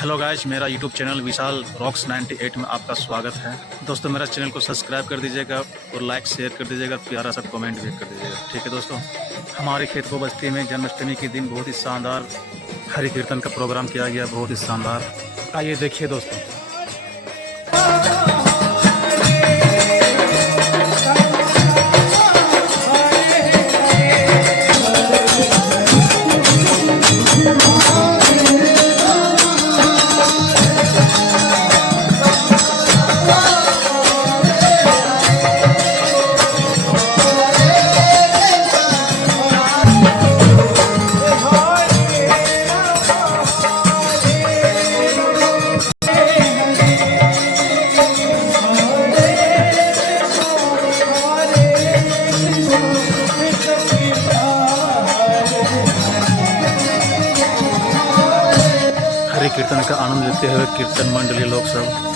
Hello guys, मेरा YouTube channel विशाल रॉक्स 98 में आपका स्वागत है। दोस्तों, मेरा चैनल को सब्सक्राइब कर दीजिएगा और लाइक शेयर कर दीजिएगा, प्यारा सा कमेंट भी कर दीजिएगा। ठीक है दोस्तों, हमारे खेतको बस्ती में जन्माष्टमी के दिन बहुत ही शानदार हरि कीर्तन का प्रोग्राम किया गया, बहुत ही शानदार। आइए देखिए दोस्तों। हरि कीर्तन का आनंद लेते हुए कीर्तन मंडली लोग सब